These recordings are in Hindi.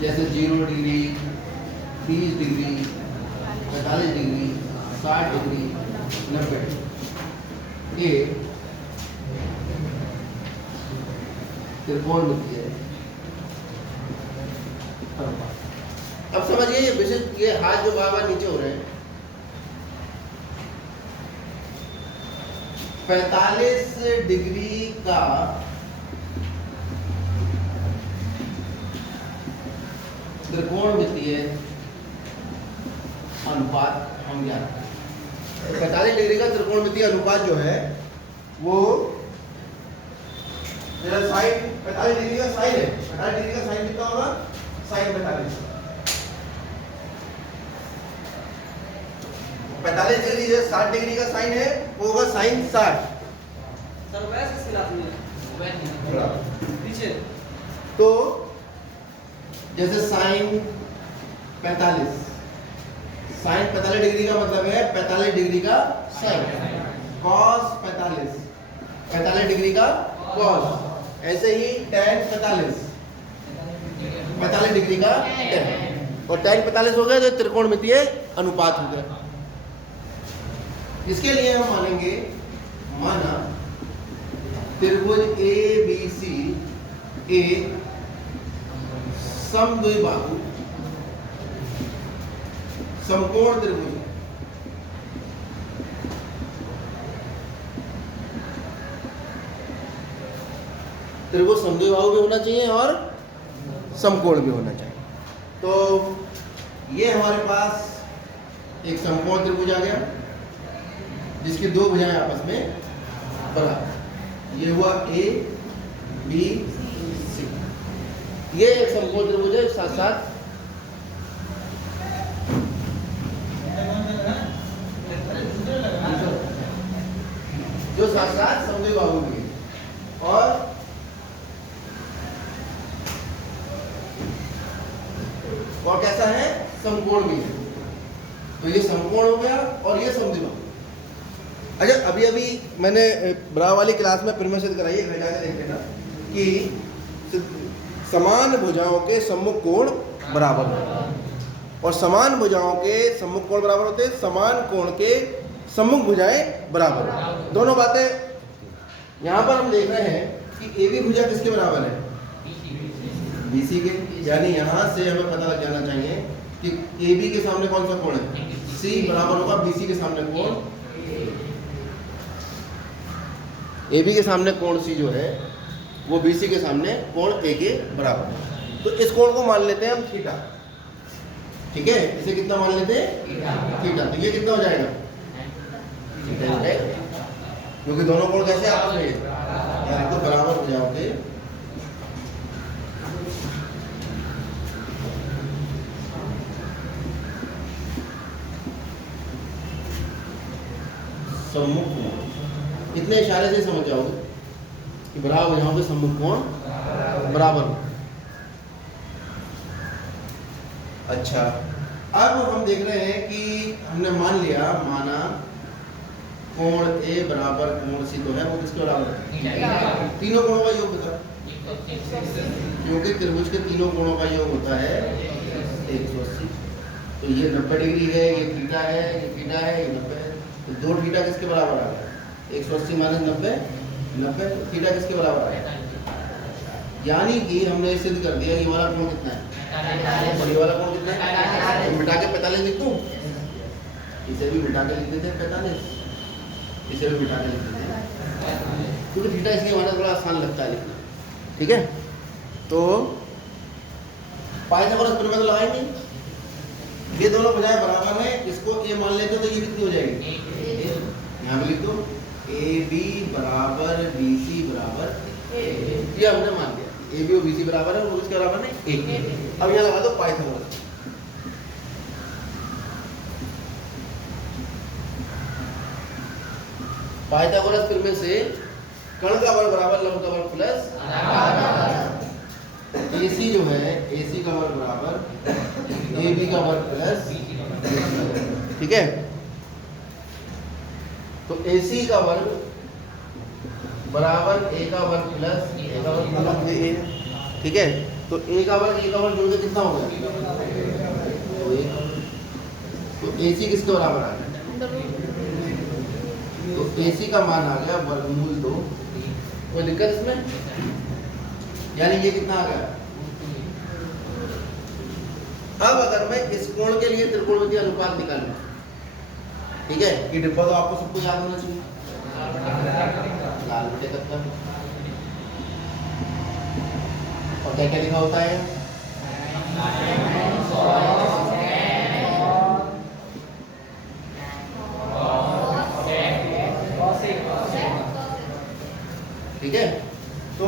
जैसे 0 degree, 30 degree, 45 degree, 60 degree, 90 degree, ये त्रिकोणमिति है। अब समझिए ये विशिष्ट, ये हाथ जो बार बार नीचे हो रहे हैं, 45 डिग्री का त्रिकोणमितीय अनुपात हम ज्ञात करें। 45 डिग्री का त्रिकोणमितीय अनुपात जो है वो मेरा साइन 45 डिग्री का साइन है। 45 डिग्री का साइन कितना होगा? साइन 45 डिग्री जो 60 डिग्री का साइन है वो होगा साइन 60। सर वैसे किस क्लास में पीछे तो जैसे साइन 45, साइन 45 डिग्री का मतलब है 45 डिग्री का साइन, कॉस 45, 45 डिग्री का कॉस, ऐसे ही tan 45, 45 डिग्री का tan, और tan 45 हो गया तो त्रिकोणमितीय अनुपात हो गया। इसके लिए हम मानेंगे, माना त्रिभुज ABC ए समद्विबाहु समकोण त्रिभुज, त्रिभुज समद्विबाहु भी होना चाहिए और समकोण भी होना चाहिए। तो ये हमारे पास एक समकोण त्रिभुज आ गया जिसकी दो भुजाएं आपस में बराबर, ये हुआ A B C। ये एक समकोण त्रिभुज है, साथ साथ जो साथ साथ समद्विबाहु भी है और कैसा है? समकोण भी है। तो ये समकोण हो गया और ये समद्विबाहु। अच्छा, अभी अभी मैंने ब्रा वाली क्लास में फिर सिद्ध कराई है, घर जाकर देख लेना कि समान भुजाओं के सम्मुख कोण बराबर होते हैं और समान भुजाओं के सम्मुख कोण बराबर होते हैं, समान कोण के सम्मुख भुजाएं बराबर होती हैं। दोनों बातें यहाँ पर हम देख रहे हैं कि AB भुजा किसके बराबर है? BC के। यानी यहाँ से हमें पता लग जाना चाहिए कि AB के सामने कौन सा कोण है? C बराबर होगा BC के सामने कोण। AB के सामने कोण C जो है वो BC के सामने कोण A के बराबर है। तो इस कोण को मान लेते हैं हम थीटा, ठीक है? इसे कितना मान लेते हैं? थीटा। तो ये कितना हो जाएगा? थीटा हो जाएगा, क्योंकि दोनों कोण कैसे आपस में यानी तो बराबर हो जाओगे। सम्मुख कोण, इतने इशारे से समझ जाओगे कि बराबर यहाँ पे सम्मुख कोण बराबर हो। अच्छा, अब हम देख रहे हैं कि हमने मान लिया, माना कोण A बराबर कोण C तो है वो किसके बराबर है? तीनों कोणों का योग होता है, क्योंकि त्रिभुज के तीनों कोणों का योग होता है 180। तो ये 90 डिग्री है, ये थीटा है, ये थीटा है, ये 90 है। तो दो थीटा किसके बराबर आ गया? 180 माइनस 90, 90। थीटा किसके बराबर आ गया? यानी कि हमने सिद्ध कर दिया ये वाला कोण कितना है और ये वाला कोण कितना है। तो मिटा के 45 लिख दूं, इसे भी मिटा के लिख देते हैं 45, इसे भी मिटा के लिख देते हैं, क्योंकि थीटा इसलिए हमारा थोड़ा आसान लगता है लिखना, ठीक है? तो पाइथागोरस प्रमेय तो लगाएंगे, ये दोनों भुजाएं बराबर हैं, इसको A मान लेते तो ये कितनी हो जाएगी? यहाँ पे लिख दो AB बराबर BC बराबर A। ये हमने मान लिया AB और BC बराबर है, वो किसके बराबर नहीं? A। अब यहाँ लगा दो पाइथागोरस। पाइथागोरस प्रमेय से कर्ण का वर्ग बराबर लंब का वर्ग प्लस AC जो है AC का वर्ग बराबर AB का वर्ग प्लस, ठीक है? तो AC का वर्ग बराबर A का वर्ग प्लस A का वर्ग, ठीक है? तो ए का वर्ग जोड़ के कितना हो गया? तो ए तो AC किसके बराबर आ गया? तो AC का मान आ गया वर्गमूल 2। कोई दिक्कत इसमें? यानी ये कितना आ गया? अब अगर मैं इस कोण के लिए त्रिकोणमितीय अनुपात निकालूं, ठीक है, ये डिब्बा तो आपको सबको याद होना चाहिए, लाल बटे कत्ता। और क्या क्या लिखा होता है? ठीक है, तो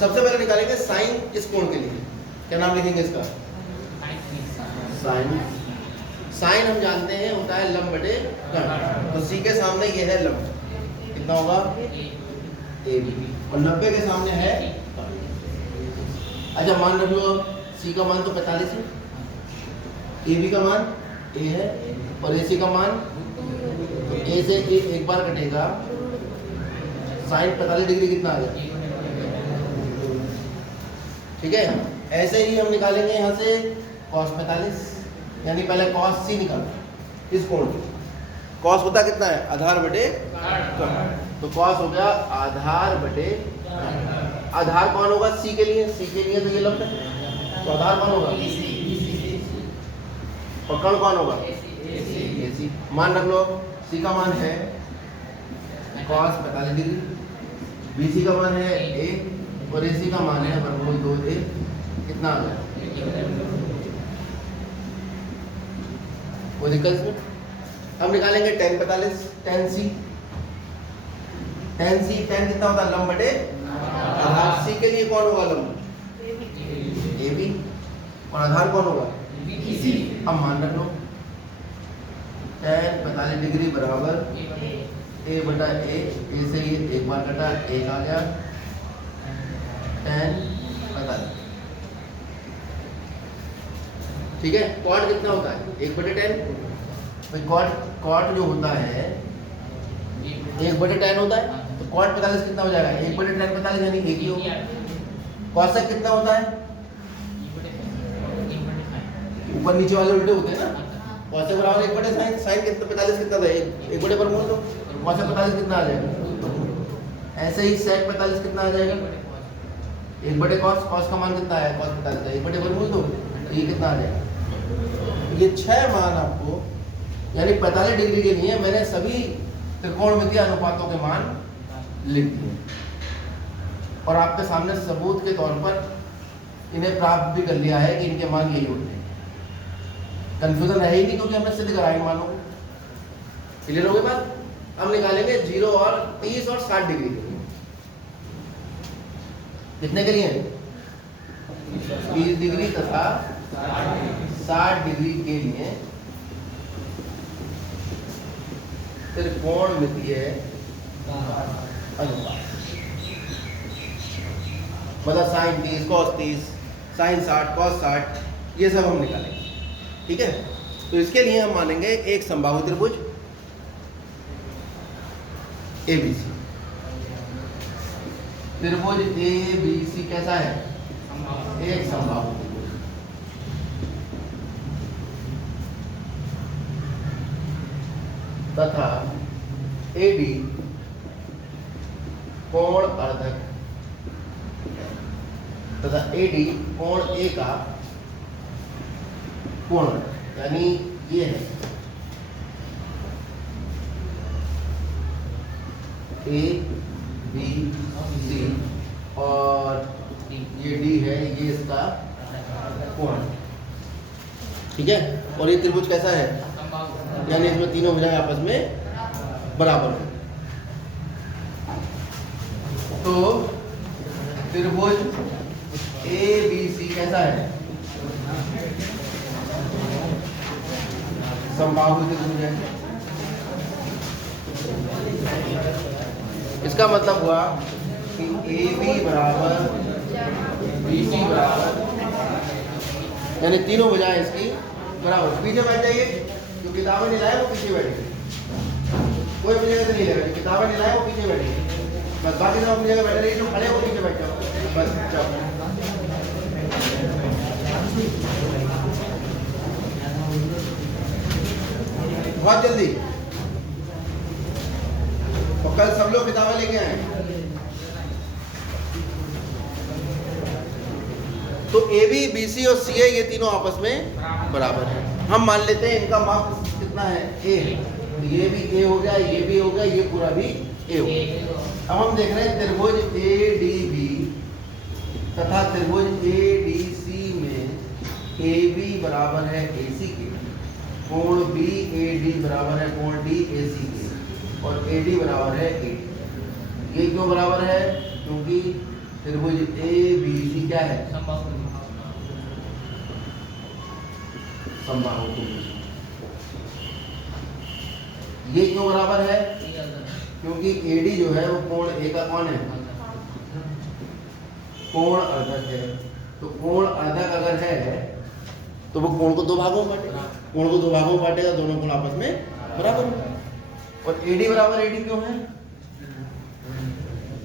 सबसे पहले निकालेंगे साइन इस कोण के लिए। क्या नाम लिखेंगे इसका? साइन। साइन हम जानते हैं होता है लंब बटे कर्ण। तो सी के सामने ये है लंब, कितना होगा? A B. और 90 के सामने है। अच्छा मान रख लो सी का मान तो 45 है, ए बी का मान ए है और ए सी का मान, तो ए से ए एक बार कटेगा, साइन 45 डिग्री कितना आ गया? ठीक है, ऐसे ही हम निकालेंगे यहाँ से cos 45, यानी पहले cos सी निकालो इस कोण की। cos होता कितना है? आधार बटे कर्ण। तो cos हो गया आधार बटे कर्ण। आधार कौन होगा? सी के लिए, सी के लिए तो ये लंब है, तो आधार कौन होगा? और कर्ण कौन होगा? AC। मान रख लो सी का मान है cos 45 डिग्री, BC का मान है a और AC का मान है वर्गमूल 2a। कितना आ गया? कोई दिक्कत इसमें? हम निकालेंगे tan 45, tan C। tan C, tan कितना होता है? लंब बटे आधार। C के लिए कौन होगा लंब? AB। और आधार कौन होगा? BC। अब मान रख लो tan 45 डिग्री बराबर a बटा a, a से ये एक बार कटा, एक आ गया, tan 45। ठीक है, कॉट कितना होता है? 1 बटे 10। भाई कॉट जो होता है 1 बटे 10 होता है, तो कॉट 45 कितना हो जाएगा? 1 बटे 10 45 यानी एक ही होगा। कॉसेक कितना होता है? ऊपर नीचे वाले उल्टे होते हैं ना। कॉसेक बराबर 1 बटे साइन, साइन कितना 45 कितना था? 1 बटे वर्गमूल 2। कॉसेक 45 कितना आ जाएगा? ऐसे ही सेक 45 कितना आ जाएगा? 1 बटे कॉस, कॉस का मान कितना है? कॉस 45 का 1 बटे वर्गमूल 2, तो ये कितना आ जाएगा? ये 6 मान आपको, यानी 45 डिग्री के लिए मैंने सभी त्रिकोणमितीय अनुपातों के मान लिख दिए और आपके सामने सबूत के तौर पर इन्हें प्राप्त भी कर लिया है कि इनके मान यही होते हैं। कंफ्यूजन है ही नहीं क्योंकि हमने सिद्ध कराए मानों को। क्लियर हो गई बात? हम निकालेंगे 0 और 30 और 60 डिग्री के लिए। कितने के लिए? 30 डिग्री तथा 60 डिग्री के लिए त्रिकोणमितीय अनुपात, मतलब साइन 30 cos 30 साइन 60 cos 60, ये सब हम निकालेंगे। ठीक है, तो इसके लिए हम मानेंगे एक समबाहु त्रिभुज ABC। त्रिभुज ABC कैसा है? एक समबाहु त्रिभुज। तथा AD कोण अर्धक तथा AD कोण A का कोण, यानी ये है A B C और ये D है, ये इसका कोण। ठीक है, और ये त्रिभुज कैसा है? यानी इसमें तीनों भुजाएं आपस में बराबर है। तो त्रिभुज ABC कैसा है? समबाहु त्रिभुज है। इसका मतलब हुआ कि AB बराबर BC बराबर, यानी तीनों भुजाएं इसकी बराबर। पीछे बैठ जाइए, जो किताबें नहीं लाए वो पीछे बैठे, कोई अपनी जगह से नहीं लेगा। किताबें नहीं लाए वो पीछे बैठे, बस बाकी सब अपनी जगह बैठे रहिए। जो खड़े वो पीछे बैठ जाओ, बस जाओ। बहुत जल्दी। और कल सब लोग किताबें लेके आए। तो ए बी बी सी और सी ए ये तीनों आपस में बराबर है। हम मान लेते हैं इनका माप कितना है, ए है। तो ये भी ए हो गया, ये भी हो गया, ये पूरा भी ए हो गया। अब हम देख रहे हैं त्रिभुज ए डी बी तथा त्रिभुज ए डी सी में ए बी बराबर है ए सी के, कोण बी ए डी बराबर है कोण डी ए सी के, और ए डी बराबर है ए। ये क्यों बराबर है? क्योंकि त्रिभुज ए बी सी क्या है? समबाहु त्रिभुज। ये क्यों बराबर है? क्योंकि ए डी जो है वो कोण ए का कौन है? कोण अर्धक है। तो कोण अर्धक अगर है तो वो कोण को दो भागों में बांटेगा, कोण को दो भागों में बांटेगा, दोनों कोण आपस में बराबर होगा। और एडी बराबर एडी क्यों है?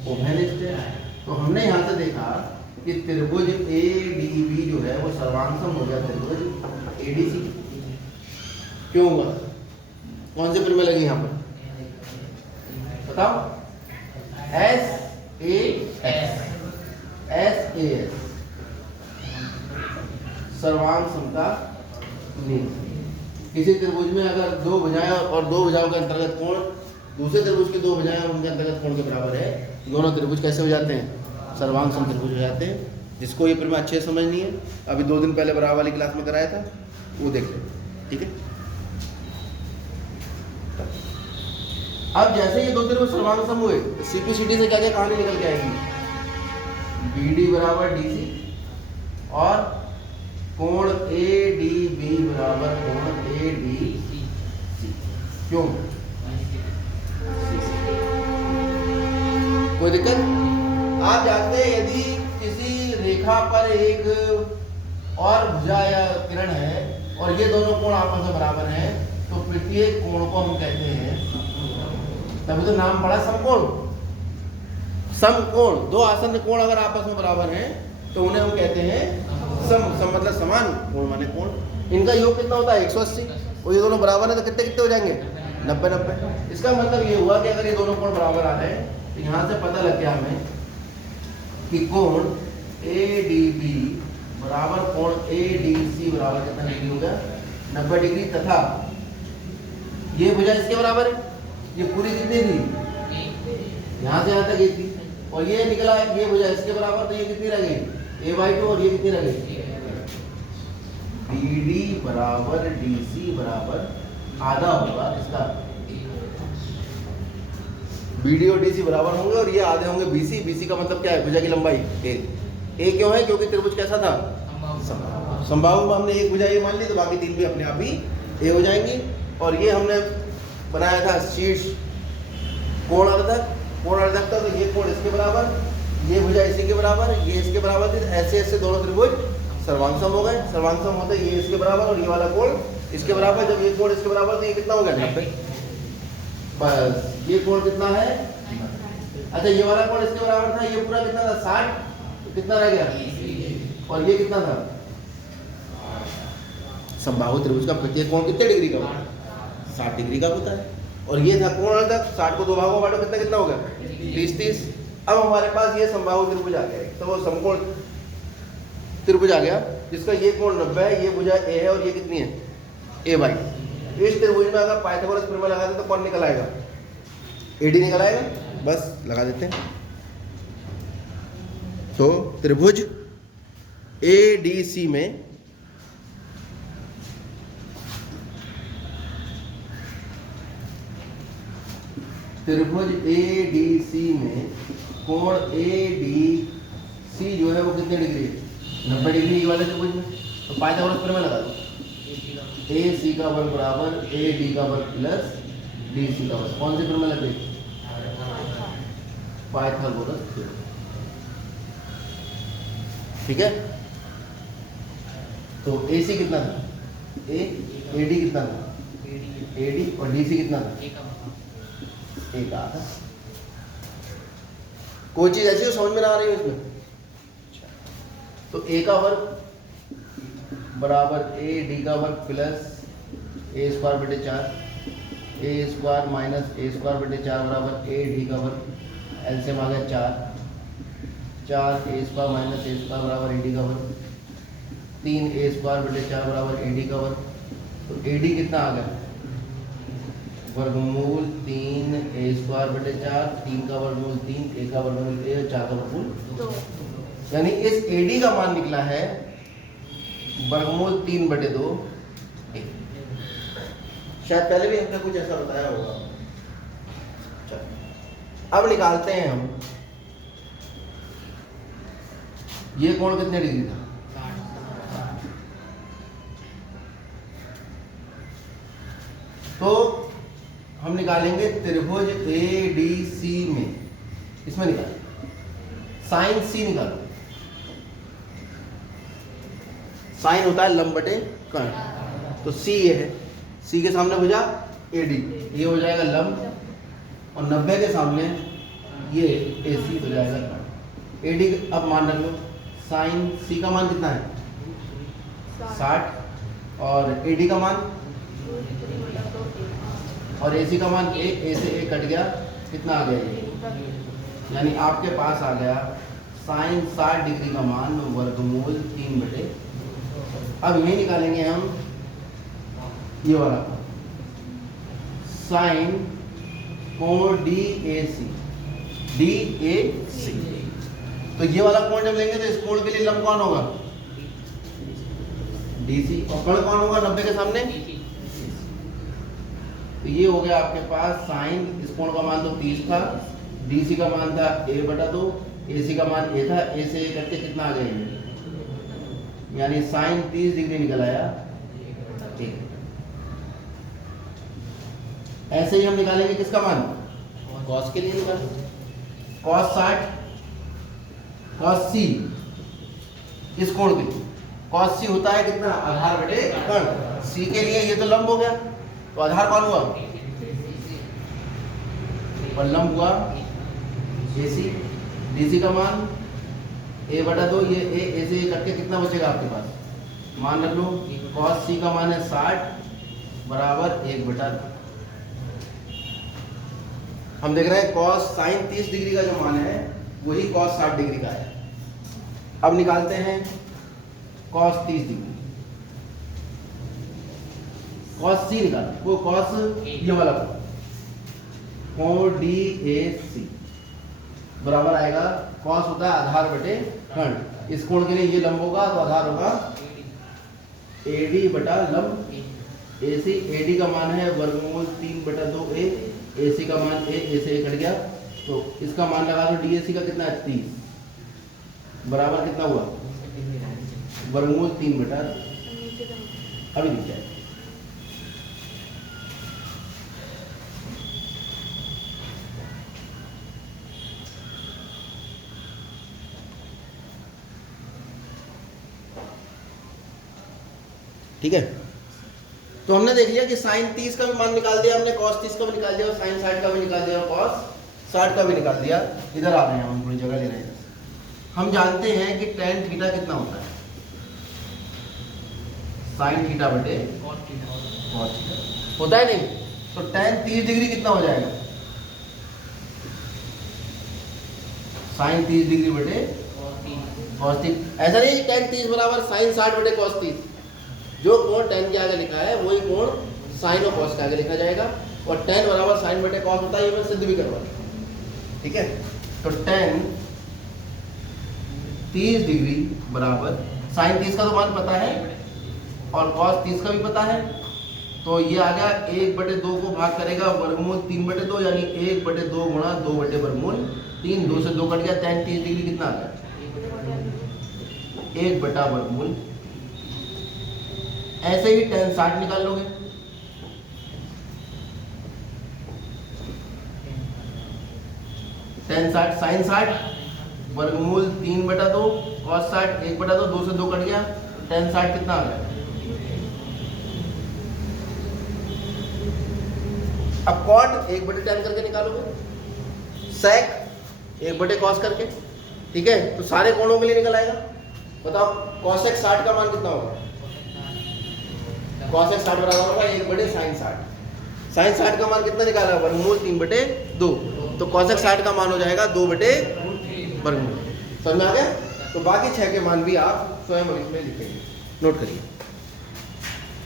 ओभेनिष्ठ है। तो हमने यहाँ से देखा कि त्रिभुज ए डी बी जो है वो सर्वांगसम हो गया त्रिभुज ए डी सी। क्यों हुआ? कौन से परिमेय लगी यहाँ पर बताओ? S A S, S A S सर्वांग समता नियम। किसी त्रिभुज में अगर दो भुजाएं और दो भुजाओं के अंतर्गत कोण दूसरे त्रिभुज की दो भुजाएं और उनके अंतर्गत कोण के बराबर है, दोनों त्रिभुज कैसे हो जाते हैं? सर्वांग सम त्रिभुज हो जाते हैं। जिसको ये परिमेय अच्छे से समझनी है, अभी 2 दिन पहले बराबर वाली क्लास में कराया था, वो देख लें। ठीक है। अब जैसे ये दो त्रिभुज सर्वांग सम हुए, सीपीसीटी से क्या क्या कहानी निकल के आएगी? बीडी बराबर डीसी और कोण ए डी बी बराबर कोण ए डी सी। क्यों? कोई दिक्कत? आप जानते हैं यदि किसी रेखा पर एक और भुजा या किरण है और ये दोनों कोण आपस में बराबर हैं, तो प्रत्येक कोण को हम कहते हैं, तभी तो नाम पड़ा समकोण। समकोण, दो आसन्न कोण अगर आपस में बराबर हैं तो उन्हें हम कहते हैं सम मतलब समान, कोण माने कोण। इनका योग कितना होता है? 180। और ये दोनों बराबर है तो कितने कितने हो जाएंगे? 90 90। इसका मतलब ये हुआ कि अगर ये दोनों कोण बराबर आ रहे हैं तो यहाँ से पता लग गया हमें कि कोण ए डी बी बराबर कोण ए डी सी बराबर कितना डिग्री होगा? 90 डिग्री। तथा ये भुजा इसके बराबर है, ये पूरी कितनी थी? यहाँ से यहाँ तक एक थी, और ये निकला ये भुजा इसके बराबर, तो ये कितनी रह गई? a/2। और ये कितनी रह गई? डी डी बराबर डी सी बराबर आधा होगा इसका। बीडी और डीसी बराबर होंगे और ये आधे होंगे बीसी। बीसी का मतलब क्या है? भुजा की लंबाई ए क्यों है? क्योंकि त्रिभुज कैसा था? समबाहु में हमने एक भुजा ए मान ली तो बाकी तीन भी अपने आप ही ए हो जाएंगी। और ये हमने बनाया था शीर्ष कोण अर्धक। कोण अर्धक था तो ये कोण इसके बराबर, ये भुजा इसी के बराबर, ये इसके बराबर थी। ऐसे ऐसे दोनों त्रिभुज सर्वांगसम हो गए। सर्वांगसम होते ये इसके बराबर और ये वाला कोण इसके बराबर। जब ये कोण इसके बराबर तो ये कितना हो गया? 90। बस ये कोण कितना है? अच्छा, ये वाला कोण इसके बराबर था, ये पूरा कितना था? 60। तो कितना रह गया? और ये कितना था? समबाहु त्रिभुज का प्रत्येक कोण कितने डिग्री का होता है? 60 डिग्री का होता है। और ये था कोण अर्धक। 60 को दो भागों में बांटो, कितना कितना होगा? 30 30। अब हमारे पास ये समबाहु त्रिभुज आ गया, तो वो समकोण त्रिभुज आ गया जिसका ये कोण 90 है, ये भुजा ए है और ये कितनी है? a/। इस त्रिभुज में अगर पाइथागोरस प्रमेय लगा दे तो कौन निकल आएगा? एडी निकल आएगा। बस लगा देते हैं। तो त्रिभुज ए डी सी में त्रिभुज ए डी सी में कोण ए डी सी जो है वो कितने डिग्री है? 90 डिग्री वाले त्रिभुज में। तो पाइथागोरस प्रमेय लगा दो। ए सी का वर्ग बराबर ए डी का वर्ग प्लस डी सी का वर्ग। कौन सी प्रमेय लग गई? पाइथागोरस प्रमेय। ठीक है। तो ए सी कितना था? ए डी कितना था? A D. और डी सी कितना था? एक आधा। कोई चीज ऐसी समझ में ना आ रही है इसमें? तो ए का वर्ग बराबर ए डी का वर्ग प्लस ए स्क्वायर बटे 4, ए स्क्वायर माइनस ए स्क्वायर बटे 4 बराबर ए डी का वर्ग, एलसीएम आ गया 4 ए स्क्वायर माइनस ए स्क्वायर बराबर ए डी का वर्ग, 3 ए स्क्वायर बटे 4 बराबर ए डी का वर्ग। तो ए डी कितना आ गया, वर्गमूल 3 ए स्क्वायर बटे 4, 3 का वर्गमूल 3, ए का वर्गमूल ए और 4 का वर्गमूल 2। यानी इस ए डी का मान निकला है वर्गमूल 3/2 ए। शायद पहले भी हमने कुछ ऐसा बताया होगा। चलो अब निकालते हैं हम ये कोण कितने डिग्री था, तो हम निकालेंगे त्रिभुज ADC में, इसमें निकालेंगे साइन सी निकालो। साइन होता है लंब बटे कर्ण, तो सी ये है, सी के सामने भुजा AD, ये हो जाएगा लंब, और 90 के सामने ये AC हो जाएगा कर्ण। AD अब मान रख लो, साइन सी का मान कितना है 60, और AD का मान और AC का मान ए से ए कट गया, कितना आ गया ये, यानी आपके पास आ गया साइन 60 डिग्री का मान वर्गमूल 3/। अब ये निकालेंगे हम ये वाला साइन कोण DAC, तो ये वाला कोण जब लेंगे तो इस कोण के लिए लंब कौन होगा DC, और कर्ण कौन होगा 90 के सामने, तो ये हो गया आपके पास साइन, इस कोण का मान तो 30 था, DC का मान था a/2, AC का मान a था, a से a करके कितना आ गया, यानी साइन 30 डिग्री निकल आया। ऐसे ही हम निकालेंगे किसका मान, कॉस के लिए निकालेंगे, कॉस 60 कॉस सी, इस कोण के लिए कॉस सी होता है कितना, आधार बटे कर्ण, सी के लिए ये तो लंब हो गया, तो आधार कौन हुआ, और लंब हुआ AC, DC का मान a/2, ये a से a करके कितना बचेगा आपके पास, मान रख लो cos c का मान है 60 बराबर 1/2। हम देख रहे हैं cos sin 30 डिग्री का जो मान है वही cos 60 डिग्री का है। अब निकालते हैं cos 30 डिग्री, cos c निकाल, वो cos ये वाला कोण DAC बराबर आएगा, cos होता है आधार बटे कर्ण, इस कोण के लिए ये लंब होगा तो आधार होगा AD बटा लंब AC। AD का मान है वर्गमूल 3/2a, AC का मान a से a कट गया, तो इसका मान लगा लो DAC का कितना है 30 बराबर कितना हुआ वर्गमूल 3/, अभी लिख जाए ठीक है। तो हमने देख लिया कि साइन 30 का भी मान निकाल दिया हमने, cos 30 का भी निकाल दिया, और साइन 60 का भी निकाल दिया, और cos 60 का भी निकाल दिया। इधर आ रहे हैं हम, थोड़ी जगह ले रहे हैं। हम जानते हैं कि tan थीटा कितना होता है, साइन थीटा बटे cos थीटा होता है नहीं, तो tan 30 डिग्री कितना हो जाएगा, साइन 30 डिग्री बटे cos 30। ऐसा नहीं tan 30 बराबर साइन 60 बटे cos 30, जो कोण tan के आगे लिखा है वही कोण साइन और cos के आगे लिखा जाएगा, और tan बराबर साइन बटे cos होता है, ये मैं सिद्ध भी करवा, ठीक है। तो tan 30 डिग्री बराबर साइन 30 का तो मान पता है और cos 30 का भी पता है, तो ये आ गया 1/2 को भाग करेगा वर्गमूल 3/2, यानी 1/2 गुणा 2/वर्गमूल 3, 2 से 2 कट गया, tan 30 डिग्री कितना आ गया 1/वर्गमूल। ऐसे ही tan 60 निकाल लोगे, tan 60 साइन 60 वर्गमूल 3/2, cos 60 1/2, 2 से 2 कट गया, tan 60 कितना आ गया। अब cot 1/tan करके निकालोगे, sec 1/cos करके, ठीक है, तो सारे कोणों के लिए निकल आएगा। बताओ cosec 60 का मान कितना होगा? cosec 60 बराबर होगा 1/sin 60। sin 60 का मान कितना निकाला? वर्गमूल 3/2। तो cosec 60 का मान हो जाएगा 2/वर्गमूल। समझ में आ गया? तो बाकी 6 के मान भी आप स्वयं और इसमें लिखेंगे, नोट करिए।